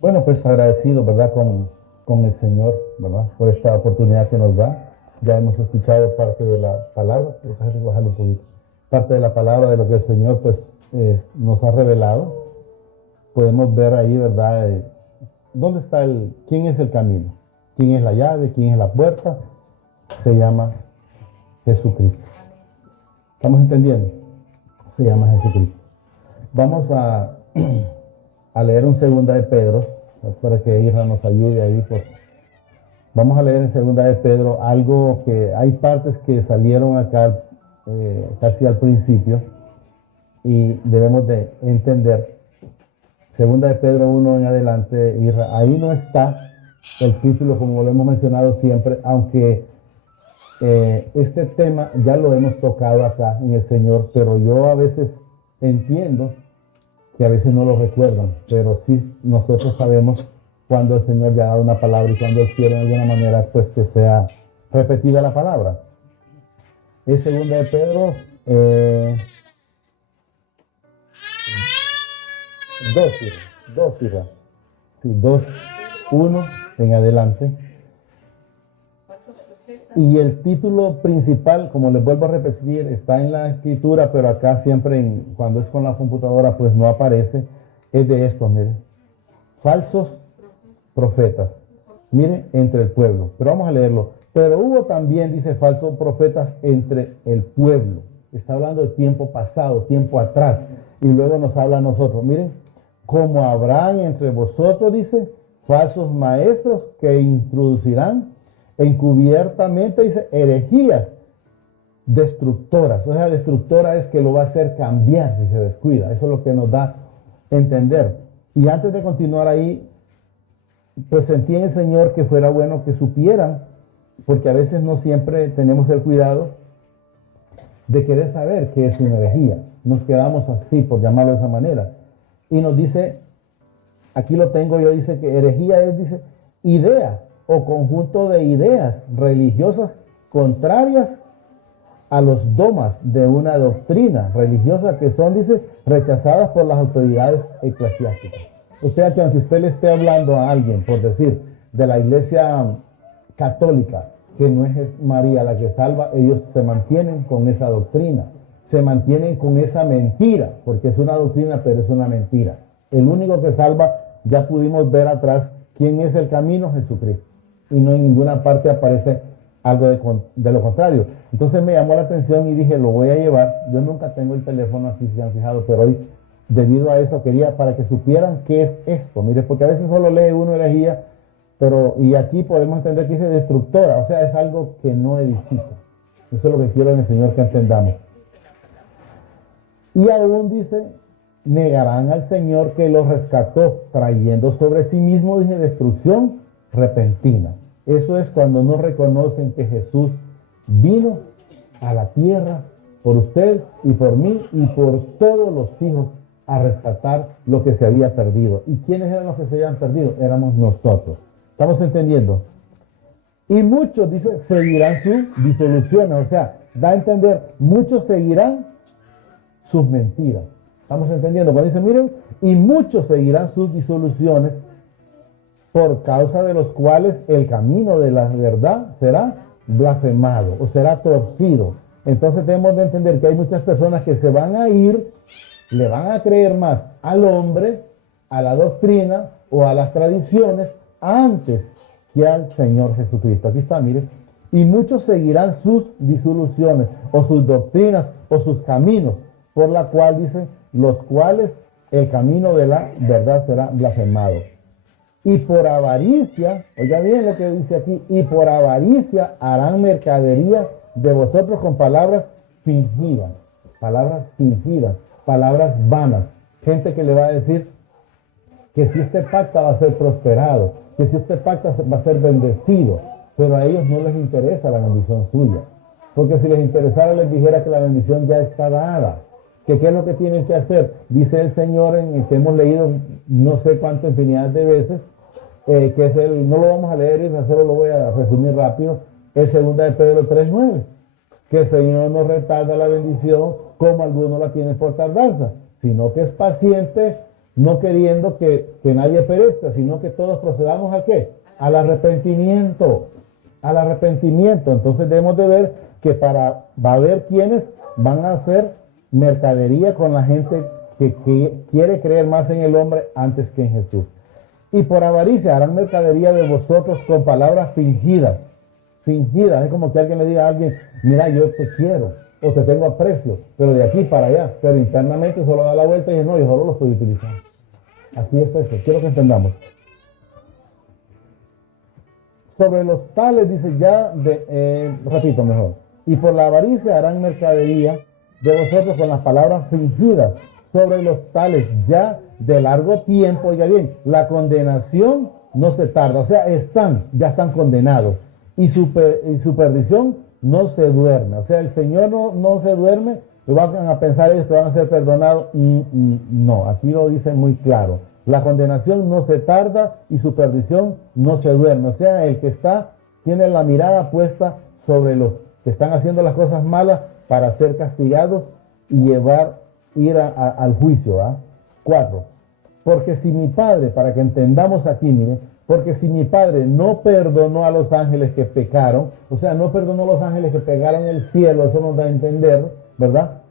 Bueno, pues agradecido, ¿verdad? Con el Señor, ¿verdad? Por esta oportunidad que nos da. Ya hemos escuchado parte de la palabra, déjame bajarlo un poquito. Parte de la palabra de lo que el Señor, pues, nos ha revelado. Podemos ver ahí, ¿verdad? ¿Dónde está quién es el camino? ¿Quién es la llave? ¿Quién es la puerta? Se llama Jesucristo. ¿Estamos entendiendo? Se llama Jesucristo. Vamos a leer un segunda de Pedro, para que Isra nos ayude ahí. Vamos a leer en segunda de Pedro algo que hay partes que salieron acá casi al principio y debemos de entender. Segunda de Pedro 1 en adelante, Isra, ahí no está el título como lo hemos mencionado siempre, aunque este tema ya lo hemos tocado acá en el Señor, pero yo a veces entiendo que a veces no lo recuerdan, pero sí nosotros sabemos cuando el Señor ya ha dado una palabra y cuando Él quiere de alguna manera pues que sea repetida la palabra. Es segunda de Pedro 2, 2, sí, 2, 1 en adelante. Y el título principal, como les vuelvo a repetir, está en la escritura, pero acá siempre cuando es con la computadora pues no aparece, es de esto, miren, falsos profetas, miren, entre el pueblo. Pero vamos a leerlo. Pero hubo también, dice, falsos profetas entre el pueblo. Está hablando de tiempo pasado, tiempo atrás. Y luego nos habla a nosotros. Miren, como habrán entre vosotros, dice, falsos maestros que introducirán encubiertamente, dice, herejías destructoras. O sea, destructora es que lo va a hacer cambiar si se descuida. Eso es lo que nos da a entender. Y antes de continuar ahí, pues sentí en el Señor que fuera bueno que supieran, porque a veces no siempre tenemos el cuidado de querer saber qué es una herejía. Nos quedamos así, por llamarlo de esa manera. Y nos dice, aquí lo tengo yo, dice que herejía es, dice, idea o conjunto de ideas religiosas contrarias a los dogmas de una doctrina religiosa que son, dice, rechazadas por las autoridades eclesiásticas. O sea que aunque usted le esté hablando a alguien, por decir, de la iglesia católica, que no es María la que salva, ellos se mantienen con esa doctrina, se mantienen con esa mentira, porque es una doctrina, pero es una mentira. El único que salva, ya pudimos ver atrás, quién es el camino, Jesucristo. Y no en ninguna parte aparece algo de lo contrario. Entonces me llamó la atención y dije, lo voy a llevar. Yo nunca tengo el teléfono así, si se han fijado, pero hoy, debido a eso, quería para que supieran qué es esto. Mire, porque a veces solo lee uno herejía, pero, y aquí podemos entender que dice destructora, o sea, es algo que no edifica. Eso es lo que quiero en el Señor que entendamos. Y aún dice, negarán al Señor que los rescató, trayendo sobre sí mismo, dice, destrucción repentina. Eso es cuando no reconocen que Jesús vino a la tierra por usted y por mí y por todos los hijos a rescatar lo que se había perdido. ¿Y quiénes eran los que se habían perdido? Éramos nosotros. ¿Estamos entendiendo? Y muchos, dice, seguirán sus disoluciones. O sea, da a entender, muchos seguirán sus mentiras. ¿Estamos entendiendo? Cuando dice, miren, y muchos seguirán sus disoluciones, por causa de los cuales el camino de la verdad será blasfemado o será torcido. Entonces debemos de entender que hay muchas personas que se van a ir, le van a creer más al hombre, a la doctrina o a las tradiciones antes que al Señor Jesucristo. Aquí está, mire. Y muchos seguirán sus disoluciones o sus doctrinas o sus caminos, por la cual dicen, los cuales el camino de la verdad será blasfemado. Y por avaricia, oiga bien lo que dice aquí, y por avaricia harán mercadería de vosotros con palabras fingidas, palabras vanas. Gente que le va a decir que si usted pacta va a ser prosperado, que si usted pacta va a ser bendecido, pero a ellos no les interesa la bendición suya. Porque si les interesara les dijera que la bendición ya está dada. Que qué es lo que tienen que hacer. Dice el Señor en el que hemos leído no sé cuántas infinidad de veces, que es no lo vamos a leer y solo lo voy a resumir rápido, es segunda de Pedro 3:9, que el Señor no retarda la bendición como algunos la tienen por tardanza, sino que es paciente, no queriendo que nadie perezca, sino que todos procedamos ¿a qué? Al arrepentimiento, al arrepentimiento. Entonces debemos de ver que va a haber quienes van a hacer mercadería con la gente que quiere creer más en el hombre antes que en Jesús. Y por avaricia harán mercadería de vosotros con palabras fingidas. Fingidas, es como que alguien le diga a alguien, mira, yo te quiero, o te tengo aprecio, pero de aquí para allá, pero internamente solo da la vuelta y dice, no, yo solo lo estoy utilizando. Así es eso, quiero que entendamos. Sobre los tales, dice ya, repito mejor, y por la avaricia harán mercadería de vosotros con las palabras fingidas, sobre los tales ya de largo tiempo, oiga bien, la condenación no se tarda, o sea, ya están condenados, y su perdición no se duerme, o sea, el Señor no se duerme, y van a pensar ellos que van a ser perdonados, no, aquí lo dice muy claro, la condenación no se tarda y su perdición no se duerme, o sea, el que tiene la mirada puesta sobre los que están haciendo las cosas malas para ser castigados y ir al juicio. 4. Porque si mi Padre, para que entendamos aquí, mire, porque si mi Padre no perdonó a los ángeles que pecaron, o sea, no perdonó a los ángeles que pecaron en el cielo, eso nos da a entender, ¿verdad?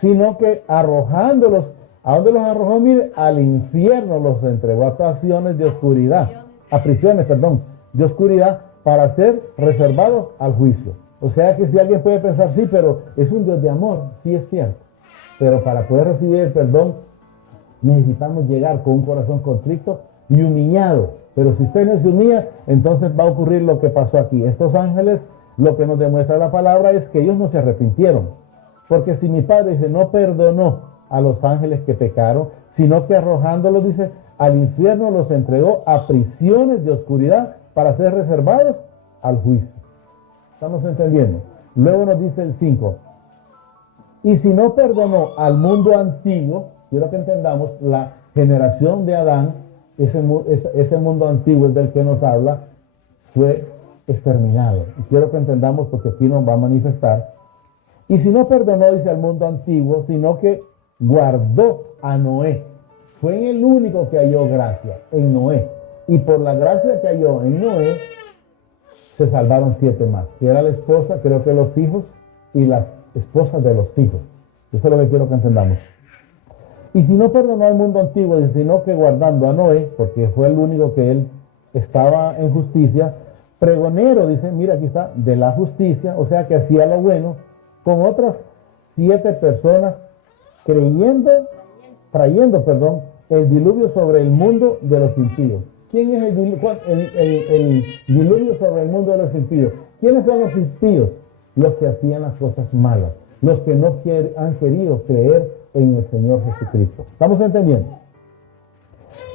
Sino que arrojándolos, ¿a dónde los arrojó? Mire, al infierno los entregó a prisiones de oscuridad, de oscuridad para ser reservados al juicio. O sea que si alguien puede pensar, sí, pero es un Dios de amor, sí es cierto. Pero para poder recibir el perdón necesitamos llegar con un corazón contrito y humillado. Pero si usted no se humilla, entonces va a ocurrir lo que pasó aquí. Estos ángeles, lo que nos demuestra la palabra es que ellos no se arrepintieron. Porque si mi Padre dice, no perdonó a los ángeles que pecaron, sino que arrojándolos, dice, al infierno los entregó a prisiones de oscuridad para ser reservados al juicio. ¿Estamos entendiendo? Luego nos dice el 5. Y si no perdonó al mundo antiguo, quiero que entendamos, la generación de Adán, ese mundo antiguo es del que nos habla, fue exterminado. Y quiero que entendamos porque aquí nos va a manifestar. Y si no perdonó, dice, al mundo antiguo, sino que guardó a Noé. Fue en el único que halló gracia, en Noé. Y por la gracia que halló en Noé, se salvaron 7 más, que era la esposa, creo que los hijos y las esposas de los hijos. Eso es lo que quiero que entendamos. Y si no perdonó al mundo antiguo, sino que guardando a Noé, porque fue el único que él estaba en justicia, pregonero, dice, mira aquí está, de la justicia, o sea que hacía lo bueno, con otras 7 personas trayendo el diluvio sobre el mundo de los impíos. ¿Quién es el diluvio sobre el mundo de los impíos? ¿Quiénes son los impíos? Los que hacían las cosas malas, los que no han querido creer en el Señor Jesucristo. ¿Estamos entendiendo?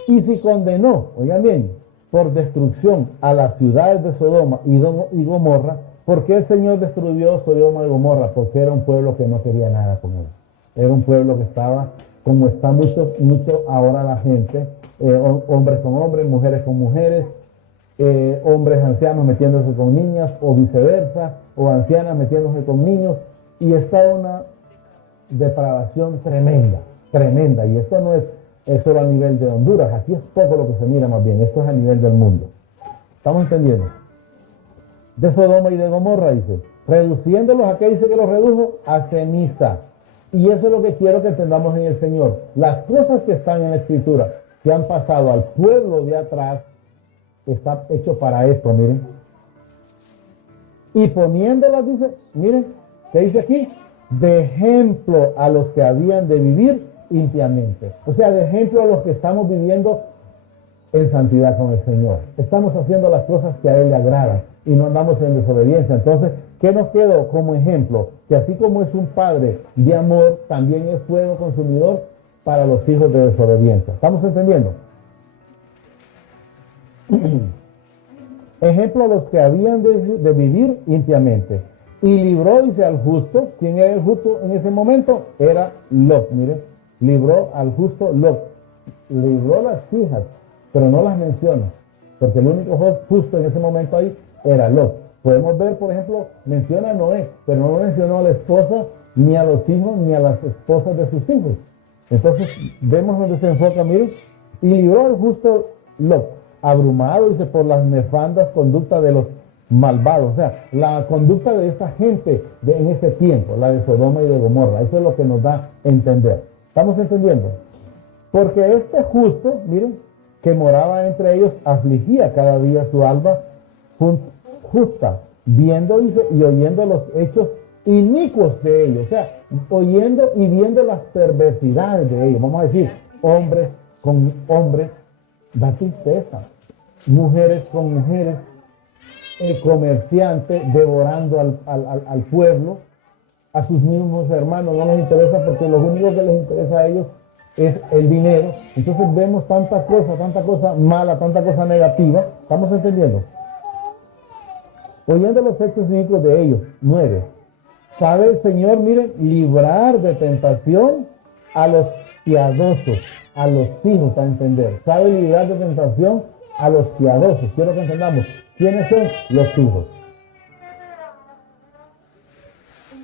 Y si condenó, oigan bien, por destrucción a las ciudades de Sodoma y Gomorra, ¿por qué el Señor destruyó Sodoma y Gomorra? Porque era un pueblo que no quería nada con él. Era un pueblo que estaba, como está mucho ahora la gente, hombres con hombres, mujeres con mujeres, hombres ancianos metiéndose con niñas, o viceversa, o ancianas metiéndose con niños, y está una depravación tremenda, y esto no es solo a nivel de Honduras, aquí es poco lo que se mira más bien, esto es a nivel del mundo. ¿Estamos entendiendo? De Sodoma y de Gomorra, dice, reduciéndolos, ¿a qué dice que los redujo? A ceniza. Y eso es lo que quiero que entendamos en el Señor. Las cosas que están en la Escritura, que han pasado al pueblo de atrás, está hecho para esto, miren. Y poniéndolas, dice, miren, ¿qué dice aquí? De ejemplo a los que habían de vivir limpiamente. O sea, de ejemplo a los que estamos viviendo en santidad con el Señor. Estamos haciendo las cosas que a Él le agradan y no andamos en desobediencia. Entonces, ¿qué nos quedó como ejemplo? Que así como es un padre de amor, también es fuego consumidor para los hijos de desobediencia. ¿Estamos entendiendo? Ejemplo a los que habían de vivir limpiamente. Y libró, dice, al justo. ¿Quién era el justo en ese momento? Era Lot, mire. Libró al justo Lot. Libró las hijas, pero no las menciona. Porque el único justo en ese momento ahí era Lot. Podemos ver, por ejemplo, menciona a Noé, pero no mencionó a la esposa, ni a los hijos, ni a las esposas de sus hijos. Entonces, vemos donde se enfoca, miren, y libró al justo Lot, abrumado, dice, por las nefandas conductas de los malvados. O sea, la conducta de esta gente en ese tiempo, la de Sodoma y de Gomorra, eso es lo que nos da a entender. ¿Estamos entendiendo? Porque este justo, miren, que moraba entre ellos, afligía cada día su alma justa, viendo, dice, y oyendo los hechos inicuos de ellos, o sea, oyendo y viendo las perversidades de ellos. Vamos a decir, hombres con hombres, da tristeza, mujeres con mujeres, comerciantes devorando al pueblo, a sus mismos hermanos, no les interesa porque lo único que les interesa a ellos es el dinero. Entonces vemos tanta cosa mala, tanta cosa negativa. ¿Estamos entendiendo? Oyendo los hechos inicuos de ellos. 9. Sabe el Señor, miren, librar de tentación a los piadosos, a los hijos, a entender. Sabe librar de tentación a los piadosos. Quiero que entendamos. ¿Quiénes son? Los hijos.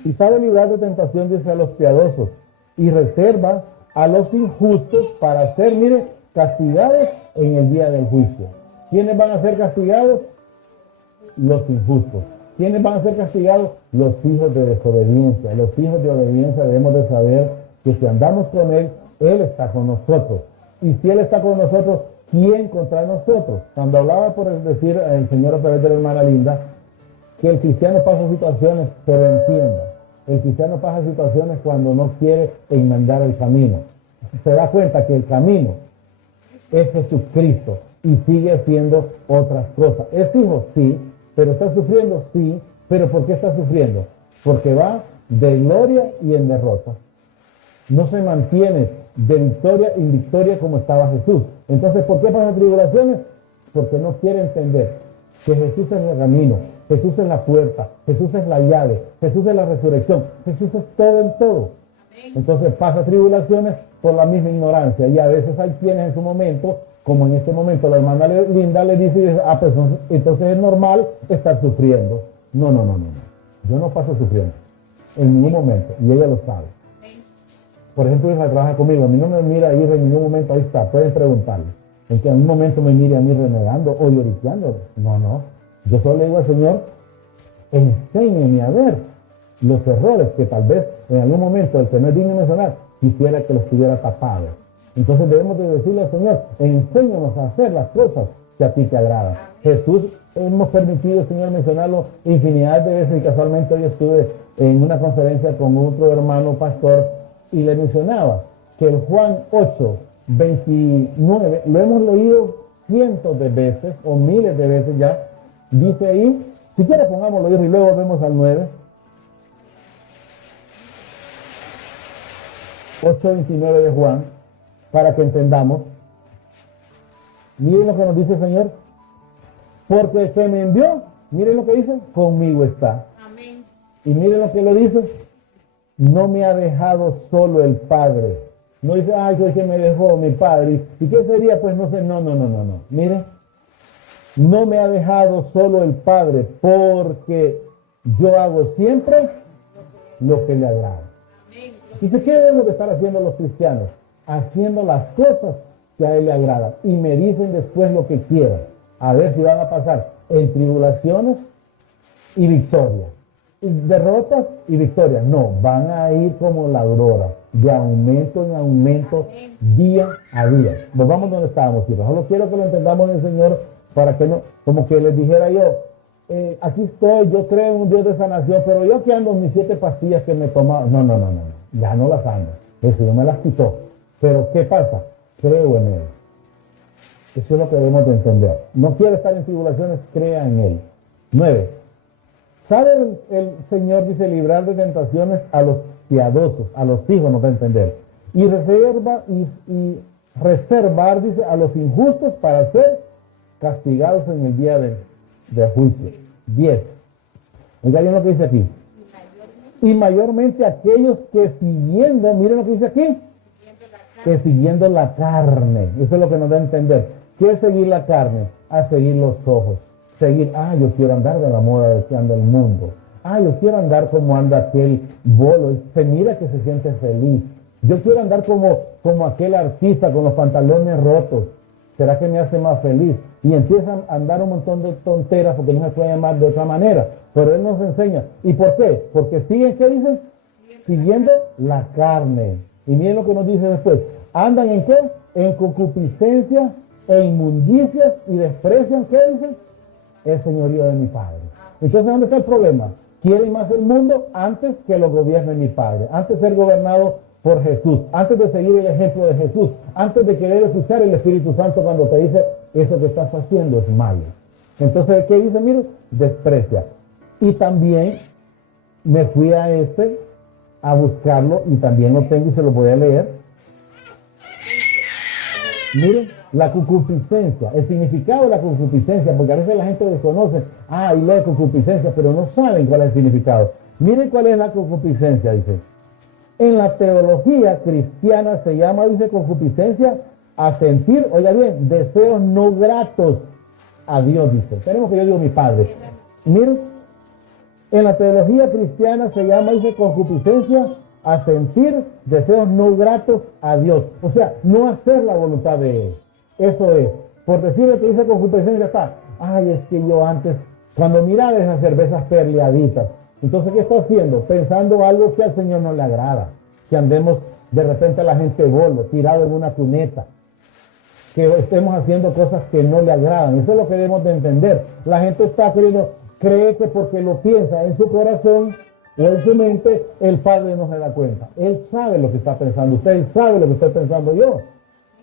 Y sabe librar de tentación, dice, a los piadosos. Y reserva a los injustos para ser, mire, castigados en el día del juicio. ¿Quiénes van a ser castigados? Los injustos. ¿Quiénes van a ser castigados? Los hijos de desobediencia. Los hijos de obediencia debemos de saber que si andamos con Él, Él está con nosotros. Y si Él está con nosotros, ¿quién contra nosotros? Cuando hablaba, por decir, el Señor a través de la hermana Linda, que el cristiano pasa situaciones, pero entienda. El cristiano pasa situaciones cuando no quiere enmendar el camino. Se da cuenta que el camino es Jesucristo y sigue haciendo otras cosas. ¿Es hijo? Sí. ¿Pero está sufriendo? Sí. ¿Pero por qué está sufriendo? Porque va de gloria y en derrota. No se mantiene de victoria en victoria como estaba Jesús. Entonces, ¿por qué pasa tribulaciones? Porque no quiere entender que Jesús es el camino, Jesús es la puerta, Jesús es la llave, Jesús es la resurrección, Jesús es todo en todo. Entonces pasa tribulaciones por la misma ignorancia, y a veces hay quienes en su momento, como en este momento la hermana Linda le dice, pues entonces es normal estar sufriendo. No, yo no paso sufriendo en ningún momento, y ella lo sabe. Por ejemplo, ella trabaja conmigo, a mí no me mira ahí en ningún momento, ahí está, pueden preguntarle. En que en un momento me mire a mí renegando o lloriqueando. No. Yo solo le digo al Señor, enséñeme a ver los errores que tal vez en algún momento el que no es digno de mencionar quisiera que los tuviera tapados. Entonces debemos de decirle al Señor, enséñanos a hacer las cosas que a ti te agradan. Jesús, hemos permitido, Señor, mencionarlo infinidad de veces, y casualmente hoy estuve en una conferencia con otro hermano pastor y le mencionaba que el Juan 8:29, lo hemos leído cientos de veces o miles de veces ya. Dice ahí, si quiere pongámoslo y luego vemos al 9. 8:29 de Juan, para que entendamos. Miren lo que nos dice el Señor. Porque el que me envió, miren lo que dice, conmigo está. Amén. Y miren lo que le dice, no me ha dejado solo el Padre. No dice, soy que me dejó mi Padre. ¿Y qué sería? Pues no sé, no. Miren, no me ha dejado solo el Padre, porque yo hago siempre lo que le agrada. Dice, ¿qué debemos de estar haciendo los cristianos? Haciendo las cosas que a Él le agradan. Y me dicen después lo que quieran. A ver si van a pasar en tribulaciones y victorias. Derrotas y victorias. No, van a ir como la aurora, de aumento en aumento, día a día. Volvamos donde estábamos, chicos. Solo quiero que lo entendamos en el Señor, para que no, como que les dijera yo, aquí estoy, yo creo en un Dios de sanación, pero yo que ando en mis 7 pastillas que me he tomado. No, ya no las ando. El Señor me las quitó. Pero ¿qué pasa? Creo en Él. Eso es lo que debemos de entender. No quiere estar en tribulaciones, crea en Él. 9. ¿Sabe el Señor, dice, librar de tentaciones a los piadosos, a los hijos, nos va a entender? Y reservar, dice, a los injustos para ser castigados en el día del juicio. 10. Oiga bien lo que dice aquí. Y mayormente aquellos que siguiendo, miren lo que dice aquí, que siguiendo la carne. Eso es lo que nos da a entender. ¿Qué es seguir la carne? A seguir los ojos. Seguir, yo quiero andar de la moda de que anda el mundo. Yo quiero andar como anda aquel bolo. Se mira que se siente feliz. Yo quiero andar como aquel artista con los pantalones rotos. ¿Será que me hace más feliz? Y empiezan a andar un montón de tonteras porque no se puede llamar de otra manera. Pero Él nos enseña. ¿Y por qué? Porque siguen, ¿qué dicen? Siguiendo la carne. Y miren lo que nos dice después. ¿Andan en qué? En concupiscencia e inmundicias y desprecian, ¿qué dicen? El señorío de mi Padre. Entonces, ¿dónde está el problema? Quieren más el mundo antes que lo gobierne mi Padre. Antes de ser gobernado por Jesús. Antes de seguir el ejemplo de Jesús. Antes de querer escuchar el Espíritu Santo cuando te dice, eso que estás haciendo es malo. Entonces, ¿qué dice? Mire, desprecia. Y también me fui a buscarlo y también lo tengo y se lo voy a leer. Miren, la concupiscencia, el significado de la concupiscencia, porque a veces la gente desconoce, y lee concupiscencia, pero no saben cuál es el significado. Miren cuál es la concupiscencia, dice. En la teología cristiana se llama, dice, concupiscencia a sentir, oiga bien, deseos no gratos a Dios, dice. Tenemos que yo digo mi Padre. Miren, en la teología cristiana se llama, dice, concupiscencia a sentir deseos no gratos a Dios. O sea, no hacer la voluntad de Él. Eso es. Por decirle que dice concupiscencia está, es que yo antes, cuando miraba esas cervezas perleaditas, entonces, ¿qué está haciendo? Pensando algo que al Señor no le agrada. Que andemos de repente a la gente bolo, tirado en una cuneta. Que estemos haciendo cosas que no le agradan. Eso es lo que debemos de entender. La gente está cree que porque lo piensa en su corazón o en su mente, el Padre no se da cuenta. Él sabe lo que está pensando. Usted sabe lo que estoy pensando yo.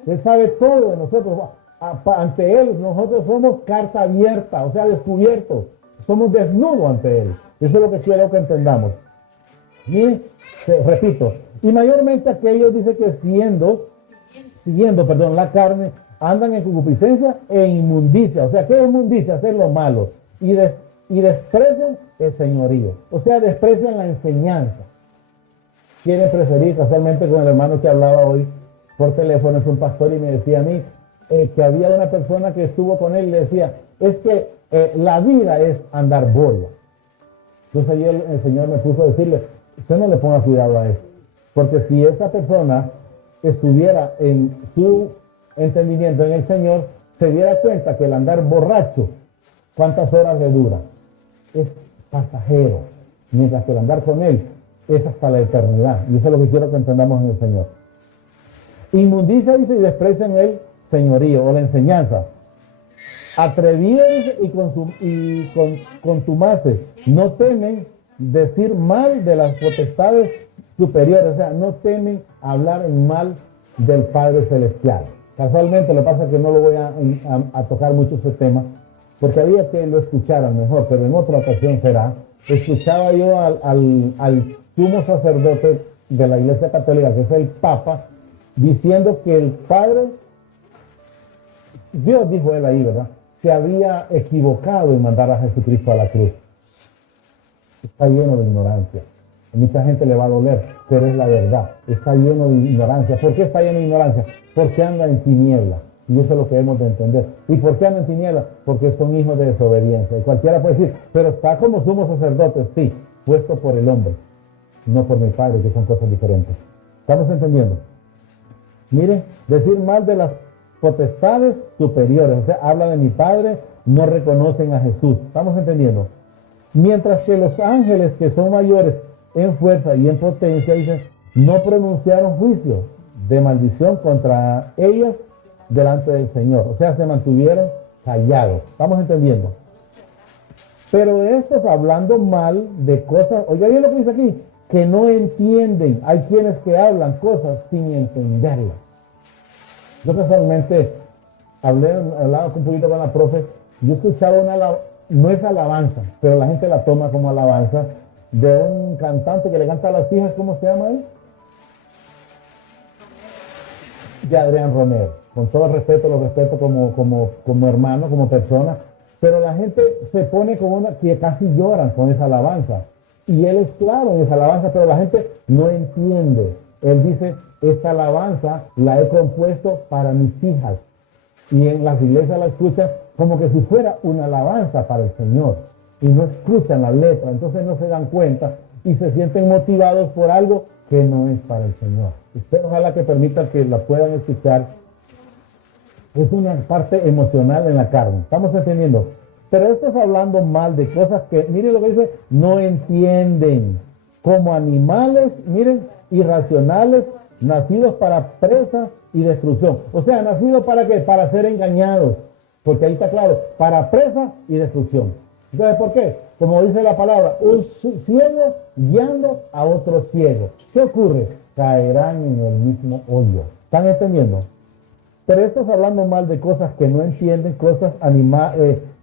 Él sabe todo de nosotros. Ante Él, nosotros somos carta abierta, o sea, descubiertos. Somos desnudos ante Él. Eso es lo que quiero que entendamos. Miren, repito, y mayormente aquellos dice que siguiendo la carne, andan en concupiscencia e inmundicia. O sea, ¿qué es inmundicia? Hacer lo malo. Y desprecian el señorío. O sea, desprecian la enseñanza. Quieren preferir, casualmente con el hermano que hablaba hoy por teléfono, es un pastor y me decía a mí que había una persona que estuvo con él y le decía, es que la vida es andar bola. Entonces ayer el Señor me puso a decirle, usted no le ponga cuidado a eso, porque si esa persona estuviera en su entendimiento en el Señor, se diera cuenta que el andar borracho, ¿cuántas horas le dura? Es pasajero, mientras que el andar con Él es hasta la eternidad. Y eso es lo que quiero que entendamos en el Señor. Inmundicia, dice, y desprecian el señorío o la enseñanza. Atrevidos y contumaces, no temen decir mal de las potestades superiores, o sea, no temen hablar en mal del Padre Celestial. Casualmente, lo que pasa es que no lo voy a tocar mucho ese tema, porque había que lo escucharan mejor, pero en otra ocasión será. Escuchaba yo al sumo sacerdote de la Iglesia Católica, que es el Papa, diciendo que el Padre, Dios dijo él ahí, ¿verdad?, se había equivocado en mandar a Jesucristo a la cruz. Está lleno de ignorancia. A mucha gente le va a doler, pero es la verdad. Está lleno de ignorancia. ¿Por qué está lleno de ignorancia? Porque anda en tinieblas. Y eso es lo que debemos de entender. ¿Y por qué anda en tinieblas? Porque son hijos de desobediencia. Y cualquiera puede decir, pero está como sumo sacerdote. Sí, puesto por el hombre, no por mi Padre, que son cosas diferentes. ¿Estamos entendiendo? Miren, decir mal de las potestades superiores, o sea, habla de mi Padre, no reconocen a Jesús. ¿Estamos entendiendo? Mientras que los ángeles que son mayores en fuerza y en potencia, dicen, no pronunciaron juicio de maldición contra ellas delante del Señor. O sea, se mantuvieron callados. ¿Estamos entendiendo? Pero estos hablando mal de cosas, oiga bien lo que dice aquí, que no entienden. Hay quienes que hablan cosas sin entenderlas. Yo personalmente hablaba un poquito con la profe, yo escuchaba no es alabanza, pero la gente la toma como alabanza, de un cantante que le canta a las hijas, ¿cómo se llama él? De Adrián Romero. Con todo el respeto, lo respeto como hermano, como persona, pero la gente se pone como una que casi lloran con esa alabanza. Y él es claro en esa alabanza, pero la gente no entiende. Él dice, esta alabanza la he compuesto para mis hijas. Y en las iglesias la escuchan como que si fuera una alabanza para el Señor. Y no escuchan la letra, entonces no se dan cuenta y se sienten motivados por algo que no es para el Señor. Espero, ojalá que permitan que la puedan escuchar. Es una parte emocional en la carne. ¿Estamos entendiendo? Pero esto es hablando mal de cosas que, miren lo que dice, no entienden. Como animales, miren, irracionales, nacidos para presa y destrucción. O sea, nacidos para qué? Para ser engañados. Porque ahí está claro, para presa y destrucción. Entonces, ¿por qué? Como dice la palabra, un ciego guiando a otro ciego. ¿Qué ocurre? Caerán en el mismo hoyo. ¿Están entendiendo? Pero esto es hablando mal de cosas que no entienden, cosas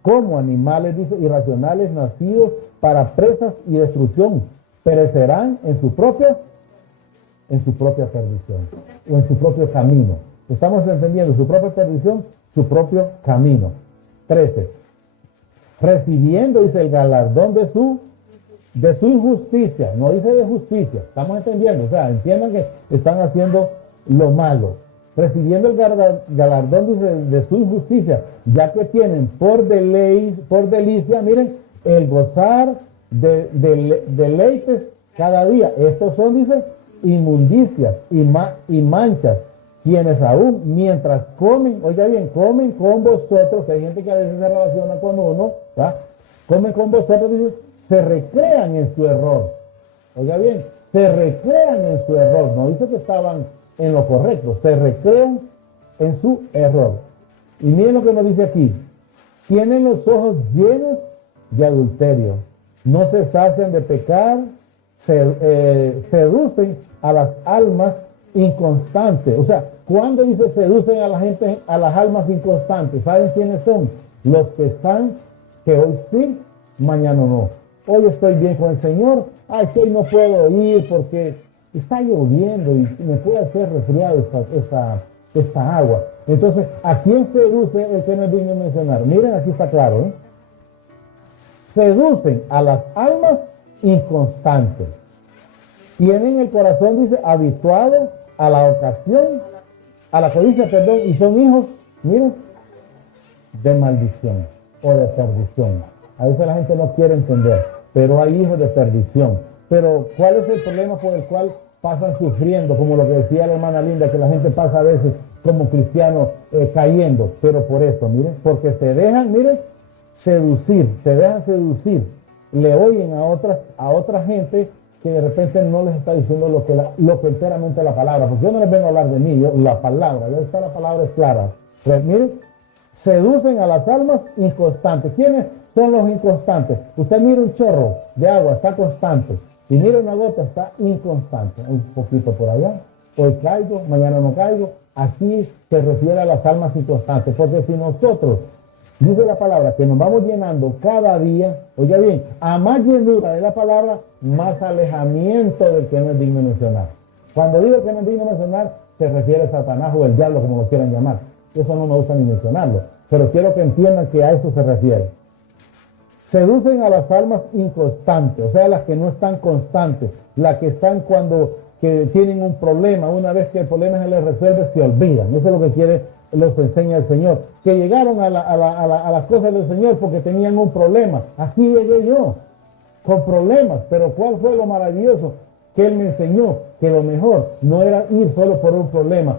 como animales, dice, irracionales, nacidos para presas y destrucción. Perecerán en su propia perdición, o en su propio camino. Estamos entendiendo, su propia perdición, su propio camino. 13. Recibiendo, dice, el galardón de su injusticia, no dice de justicia, estamos entendiendo, o sea, entiendan que están haciendo lo malo, recibiendo el galardón, dice, de su injusticia, ya que tienen por delicia, miren, el gozar de deleites cada día. Estos son, dice, inmundicias y manchas, quienes aún mientras comen, oiga bien, comen con vosotros, que hay gente que a veces se relaciona con uno, ¿verdad? Comen con vosotros, dice, se recrean en su error. Oiga bien, se recrean en su error, no dice que estaban en lo correcto, se recrean en su error. Y miren lo que nos dice aquí, tienen los ojos llenos de adulterio, no se sacian de pecar, seducen a las almas inconstantes. O sea, cuando dice seducen a la gente, a las almas inconstantes, ¿saben quiénes son? Los que están, que hoy sí, mañana no. Hoy estoy bien con el Señor, ay, que hoy no puedo ir porque está lloviendo y me puede hacer resfriado esta agua. Entonces, ¿a quién seduce el que no es digno de mencionar? Miren, aquí está claro, ¿eh? Seducen a las almas inconstantes. Tienen el corazón, dice, habituado a la ocasión, a la codicia, perdón, y son hijos, miren, de maldición o de perdición. A veces la gente no quiere entender, pero hay hijos de perdición. Pero, ¿cuál es el problema por el cual pasan sufriendo? Como lo que decía la hermana Linda, que la gente pasa a veces como cristiano cayendo. Pero por esto, miren, porque se dejan, miren, se dejan seducir. Le oyen a otra gente que de repente no les está diciendo lo que enteramente la palabra. Porque yo no les vengo a hablar de mí, la palabra, ya está, la palabra es clara. Pero, miren, seducen a las almas inconstantes. ¿Quiénes son los inconstantes? Usted mira un chorro de agua, está constante. Y mira una gota, está inconstante. Un poquito por allá, hoy caigo, mañana no caigo. Así se refiere a las almas inconstantes. Porque si nosotros, dice la palabra, que nos vamos llenando cada día, oiga bien, a más llenura de la palabra, más alejamiento del que no es digno de mencionar. Cuando digo que no es digno de mencionar, se refiere a Satanás o el diablo, como lo quieran llamar. Eso no me gusta ni mencionarlo, pero quiero que entiendan que a eso se refiere. Seducen a las almas inconstantes, o sea, las que no están constantes, las que están cuando que tienen un problema, una vez que el problema se les resuelve, se olvidan. Eso es lo que quiere, los enseña el Señor. Que llegaron a las cosas del Señor porque tenían un problema. Así llegué yo, con problemas. Pero ¿cuál fue lo maravilloso? Que Él me enseñó que lo mejor no era ir solo por un problema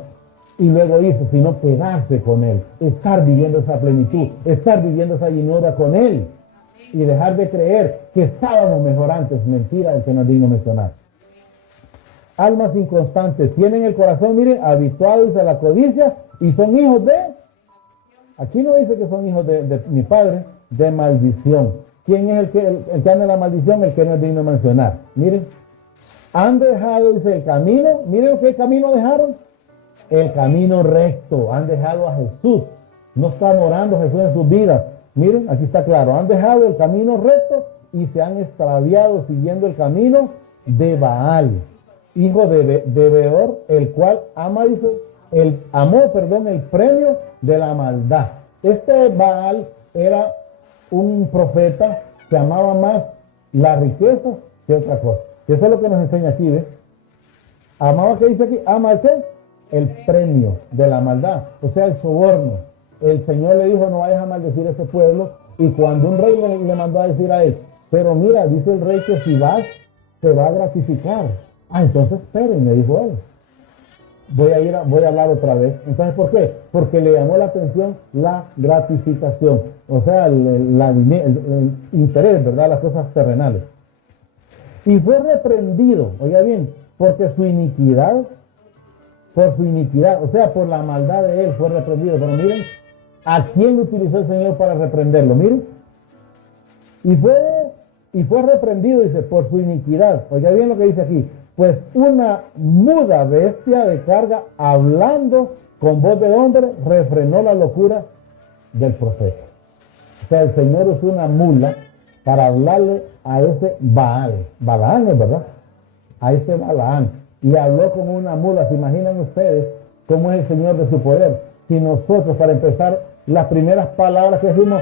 y luego irse, sino quedarse con Él, estar viviendo esa plenitud, estar viviendo esa llenura con Él y dejar de creer que estábamos mejor antes. Mentira, el que no es digno mencionar. Almas inconstantes, tienen el corazón, miren, habituados a la codicia y son hijos de, aquí no dice que son hijos de mi padre, de maldición. ¿Quién es el que anda en la maldición? El que no es digno de mencionar. Miren, han dejado, dice, el camino, miren qué camino dejaron. El camino recto, han dejado a Jesús, no están orando a Jesús en sus vidas. Miren, aquí está claro, han dejado el camino recto y se han extraviado siguiendo el camino de Baal, hijo de Beor, el cual amó el premio de la maldad. Este Baal era un profeta que amaba más las riquezas que otra cosa. Y eso es lo que nos enseña aquí, ¿ves? Amaba, ¿qué dice aquí? Ama el qué? El premio de la maldad, o sea, el soborno. El Señor le dijo, no vayas a maldecir a ese pueblo. Y cuando un rey le mandó a decir a él, pero mira, dice el rey que si vas, te va a gratificar. Ah, entonces esperen, me dijo él. Voy a hablar otra vez. Entonces, ¿por qué? Porque le llamó la atención la gratificación, o sea, el interés, ¿verdad? Las cosas terrenales. Y fue reprendido, oiga bien, porque por su iniquidad, o sea, por la maldad de él fue reprendido. Pero miren, ¿a quién utilizó el Señor para reprenderlo? Miren, y fue reprendido, dice, por su iniquidad. Oiga bien lo que dice aquí. Pues una muda bestia de carga, hablando con voz de hombre, refrenó la locura del profeta. O sea, el Señor usó una mula para hablarle a ese Balaán, ¿es verdad? A ese Balaán. Y habló como una mula. ¿Se imaginan ustedes cómo es el Señor de su poder? Si nosotros, para empezar, las primeras palabras que decimos,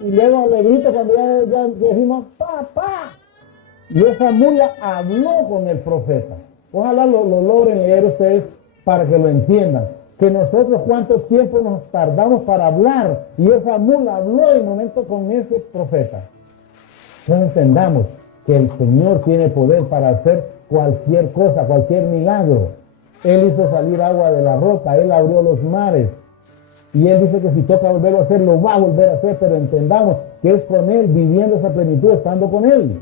y luego alegrito cuando ya decimos, papá. Y esa mula habló con el profeta. Ojalá lo logren leer ustedes para que lo entiendan. Que nosotros cuánto tiempo nos tardamos para hablar. Y esa mula habló en el momento con ese profeta. Entonces entendamos que el Señor tiene poder para hacer cualquier cosa, cualquier milagro. Él hizo salir agua de la roca, Él abrió los mares. Y Él dice que si toca volverlo a hacer, lo va a volver a hacer, pero entendamos que es con Él, viviendo esa plenitud, estando con Él.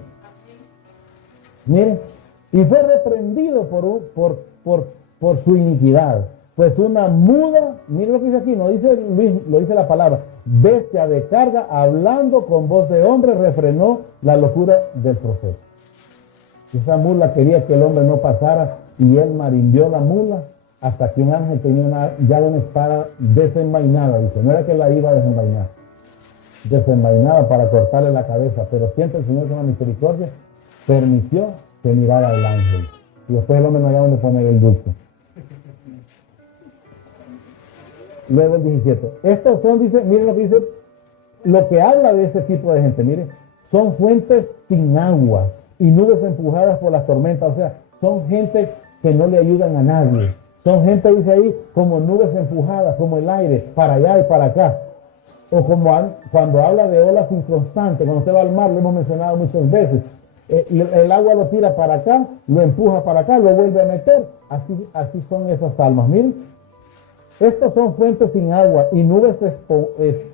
Miren, y fue reprendido por su iniquidad. Pues una muda, miren lo que dice aquí, no dice Luis, lo dice la palabra, bestia de carga, hablando con voz de hombre, refrenó la locura del profeta. Esa mula quería que el hombre no pasara y él marimbió la mula hasta que un ángel tenía ya una espada desenvainada, dice, no era que la iba a desenvainar, desenvainada para cortarle la cabeza, pero siempre el Señor con la misericordia permitió que mirara el ángel. Y después el hombre no había donde poner el dulce. Luego el 17. Estos son, dice, miren lo que dice, lo que habla de ese tipo de gente, miren, son fuentes sin agua y nubes empujadas por las tormentas. O sea, son gente que no le ayudan a nadie. Son gente, dice ahí, como nubes empujadas, como el aire, para allá y para acá. O como cuando habla de olas inconstantes, cuando usted va al mar, lo hemos mencionado muchas veces. El agua lo tira para acá, lo empuja para acá, lo vuelve a meter. Así son esas almas. Miren, estos son fuentes sin agua y nubes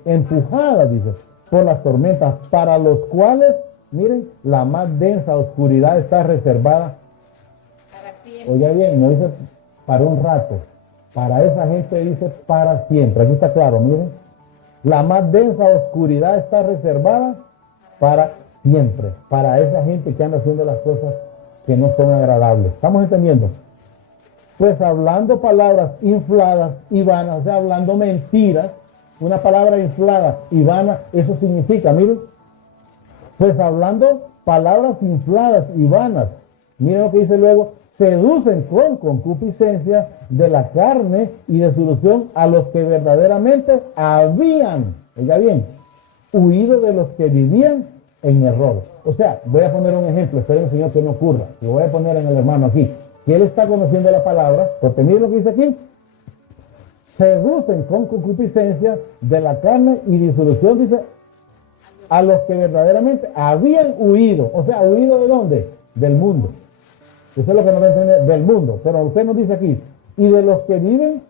empujadas, dice, por las tormentas, para los cuales, miren, la más densa oscuridad está reservada. Oiga bien, no dice para un rato, para esa gente dice para siempre. Aquí está claro, miren, la más densa oscuridad está reservada para siempre, para esa gente que anda haciendo las cosas que no son agradables. ¿Estamos entendiendo? Pues hablando palabras infladas y vanas, o sea, hablando mentiras, una palabra inflada y vana, eso significa, miren, pues hablando palabras infladas y vanas, miren lo que dice luego, seducen con concupiscencia de la carne y de solución a los que verdaderamente habían, oiga bien, huido de los que vivían en error. O sea, voy a poner un ejemplo, espero Señor que no ocurra, lo voy a poner en el hermano aquí, que él está conociendo la palabra, porque miren lo que dice aquí, seducen con concupiscencia de la carne y disolución, dice, a los que verdaderamente habían huido. O sea, ¿huido de dónde? Del mundo. Eso es lo que nos va a entender, del mundo. Pero usted nos dice aquí, y de los que viven,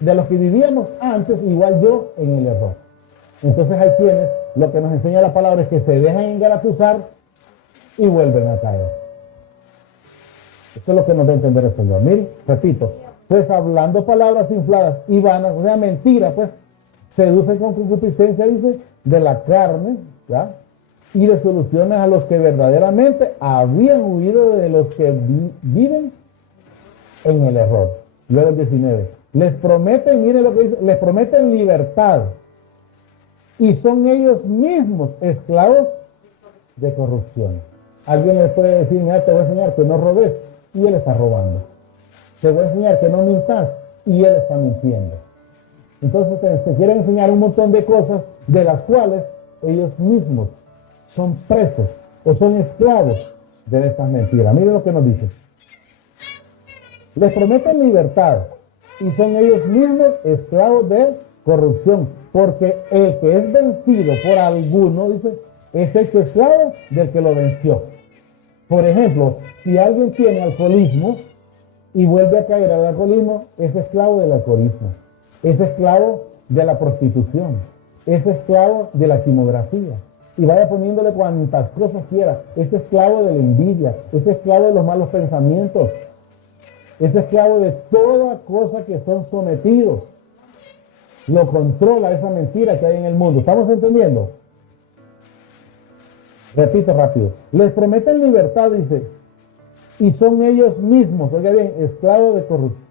de los que vivíamos antes, igual yo, en el error. Entonces hay quienes, lo que nos enseña la palabra es que se dejan engatusar y vuelven a caer. Eso es lo que nos da a entender el Señor. Miren, repito, pues hablando palabras infladas y vanas, o sea, mentiras, pues, seducen con concupiscencia, dice, de la carne, ¿ya? Y de soluciones a los que verdaderamente habían huido de los que viven en el error. Luego el 19. Les prometen, miren lo que dice, les prometen libertad. Y son ellos mismos esclavos de corrupción. Alguien les puede decir, mira, te voy a enseñar que no robes, y él está robando. Te voy a enseñar que no mintas, y él está mintiendo. Entonces te quieren enseñar un montón de cosas de las cuales ellos mismos son presos o son esclavos de estas mentiras. Miren lo que nos dice. Les prometen libertad y son ellos mismos esclavos de corrupción, porque el que es vencido por alguno, dice, es el que es esclavo del que lo venció. Por ejemplo, si alguien tiene alcoholismo y vuelve a caer al alcoholismo, es esclavo del alcoholismo, es esclavo de la prostitución, es esclavo de la timografía. Y vaya poniéndole cuantas cosas quiera. Es esclavo de la envidia, es esclavo de los malos pensamientos, es esclavo de toda cosa que son sometidos. Lo controla esa mentira que hay en el mundo. ¿Estamos entendiendo? Repito rápido. Les prometen libertad, dice, y son ellos mismos, oiga bien, esclavos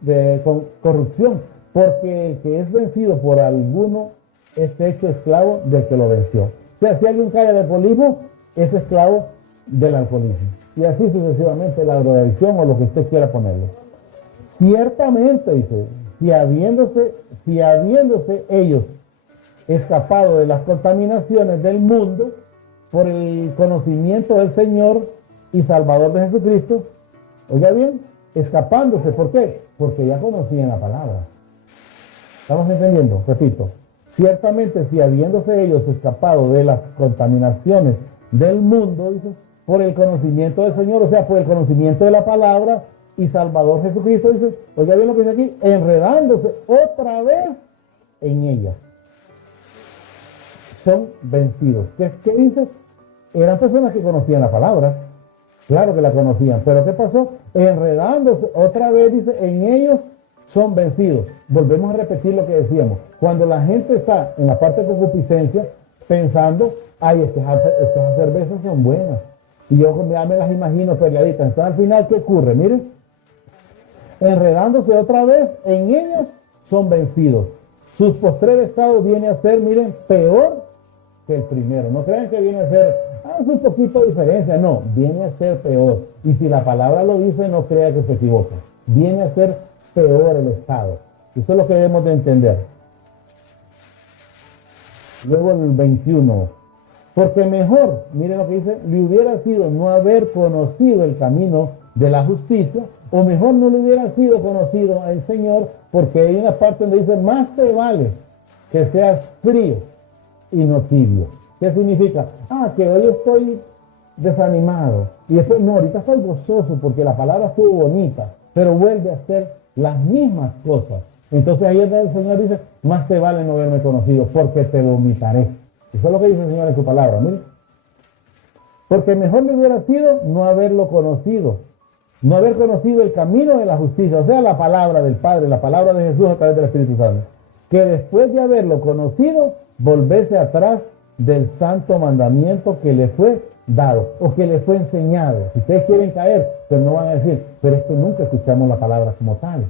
de corrupción, porque el que es vencido por alguno es hecho esclavo del que lo venció. O sea, si alguien cae al alcoholismo, es esclavo del alcoholismo. Y así sucesivamente la drogadicción o lo que usted quiera ponerle. Ciertamente, dice, si habiéndose ellos escapado de las contaminaciones del mundo por el conocimiento del Señor y Salvador de Jesucristo, oiga bien, escapándose, ¿por qué? Porque ya conocían la palabra. ¿Estamos entendiendo? Repito, ciertamente si habiéndose ellos escapado de las contaminaciones del mundo, dice, por el conocimiento del Señor, o sea, por el conocimiento de la palabra y Salvador Jesucristo, dice, oiga bien lo que dice aquí, enredándose otra vez en ellas, son vencidos. ¿Qué dice? Eran personas que conocían la palabra, claro que la conocían, pero ¿qué pasó? Enredándose otra vez, dice, en ellos son vencidos. Volvemos a repetir lo que decíamos. Cuando la gente está en la parte de concupiscencia pensando, ay, estas cervezas son buenas, y yo ya me las imagino peleaditas, entonces al final, ¿qué ocurre? Miren, enredándose otra vez en ellas son vencidos. Sus postrer estado viene a ser, miren, peor que el primero. No crean que viene a ser, es un poquito de diferencia. No, viene a ser peor. Y si la palabra lo dice, no crea que se equivoca. Viene a ser peor el estado. Eso es lo que debemos de entender. Luego el 21. Porque mejor, miren lo que dice, le hubiera sido no haber conocido el camino de la justicia, o mejor no le hubiera sido conocido el Señor, porque hay una parte donde dice, más te vale que seas frío y no tibio. ¿Qué significa? Que hoy estoy desanimado, y después, no, ahorita estoy gozoso porque la palabra estuvo bonita, pero vuelve a ser las mismas cosas. Entonces ahí es donde el Señor dice, más te vale no haberme conocido, porque te vomitaré. Eso es lo que dice el Señor en su palabra, miren. Porque mejor le hubiera sido no haberlo conocido, no haber conocido el camino de la justicia, o sea, la palabra del Padre, la palabra de Jesús a través del Espíritu Santo, que después de haberlo conocido, volverse atrás del santo mandamiento que le fue dado, o que le fue enseñado. Si ustedes quieren caer, pero no van a decir, pero es que nunca escuchamos la palabra como tal.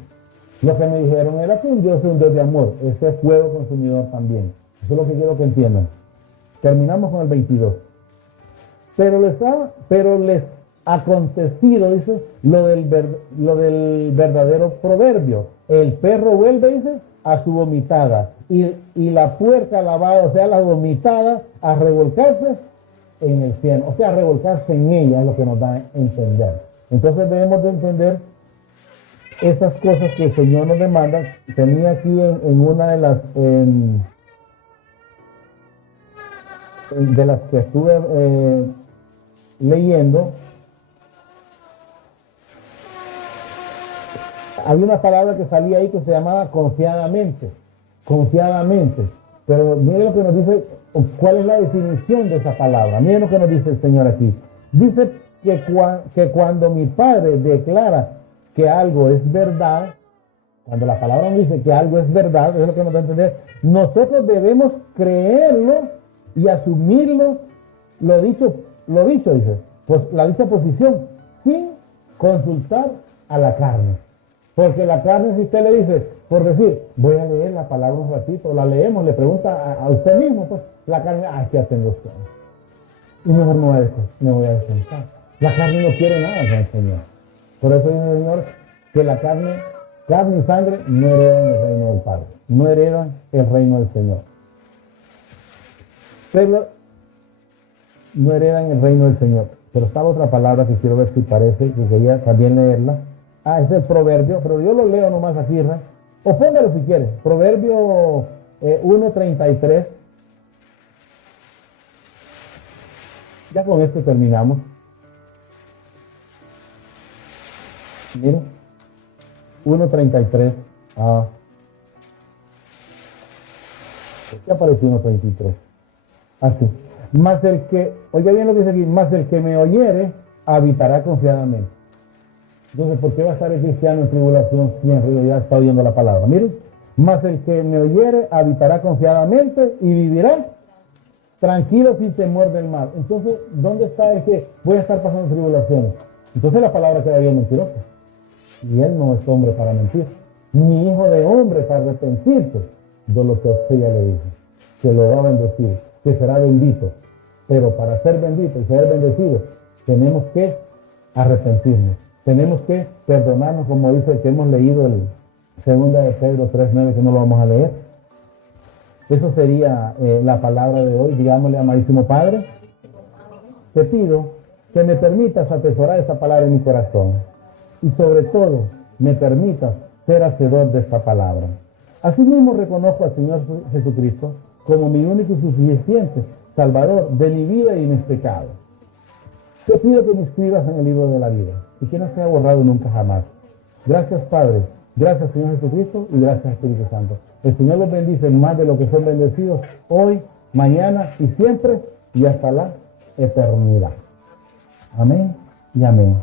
Lo que me dijeron era que un Dios es un Dios de amor, ese es fuego consumidor también. Eso es lo que quiero que entiendan. Terminamos con el 22. Pero les ha acontecido, dice, lo del verdadero proverbio. El perro vuelve, dice, a su vomitada, y la puerca lavada, o sea, la vomitada, a revolcarse en el cielo, o sea, a revolcarse en ella, es lo que nos da a entender. Entonces debemos de entender esas cosas que el Señor nos demanda. Tenía aquí en una de las que estuve leyendo, había una palabra que salía ahí que se llamaba confiadamente, pero miren lo que nos dice, cuál es la definición de esa palabra. Miren lo que nos dice el Señor aquí. Dice que cuando mi Padre declara que algo es verdad, cuando la palabra nos dice que algo es verdad, es lo que nos da a entender, nosotros debemos creerlo y asumirlo, lo dicho, dice, pues la dicha posición, sin consultar a la carne. Porque la carne, si usted le dice, por decir, voy a leer la palabra un ratito, la leemos, le pregunta a usted mismo, pues la carne, que tengo usted. Y mejor me voy a descansar. La carne no quiere nada con el Señor. Por eso dice el Señor que la carne y sangre no heredan el reino del Padre, no heredan el reino del Señor. Pero no heredan el reino del Señor. Pero estaba otra palabra que quiero ver si parece, que quería también leerla. Es el proverbio, pero yo lo leo nomás aquí, ¿no? O póngalo si quiere. Proverbio 1:33. Ya con esto terminamos. Miren, 1:33. ¿Qué apareció 1:33? Así. Más el que, oiga bien lo que dice aquí, más el que me oyere, habitará confiadamente. Entonces, ¿por qué va a estar el cristiano en tribulación si en realidad está oyendo la palabra? Miren, más el que me oyere, habitará confiadamente y vivirá tranquilo sin temor del mal. Entonces, ¿dónde está el que voy a estar pasando tribulaciones? Entonces la palabra queda bien mentirosa. Y él no es hombre para mentir, ni hijo de hombre para arrepentirse de lo que usted ya le dijo, que lo va a bendecir, que será bendito. Pero para ser bendito y ser bendecido, tenemos que arrepentirnos, tenemos que perdonarnos, como dice el que hemos leído el 2 de Pedro 3:9, que no lo vamos a leer. Eso sería la palabra de hoy. Digámosle, amadísimo Padre, te pido que me permitas atesorar esta palabra en mi corazón y sobre todo me permitas ser hacedor de esta palabra. Asimismo reconozco al Señor Jesucristo como mi único y suficiente Salvador de mi vida y mis pecados. Te pido que me inscribas en el libro de la vida y que no sea borrado nunca jamás. Gracias Padre, gracias Señor Jesucristo y gracias Espíritu Santo. El Señor los bendice más de lo que son bendecidos hoy, mañana y siempre y hasta la eternidad. Amén y amén.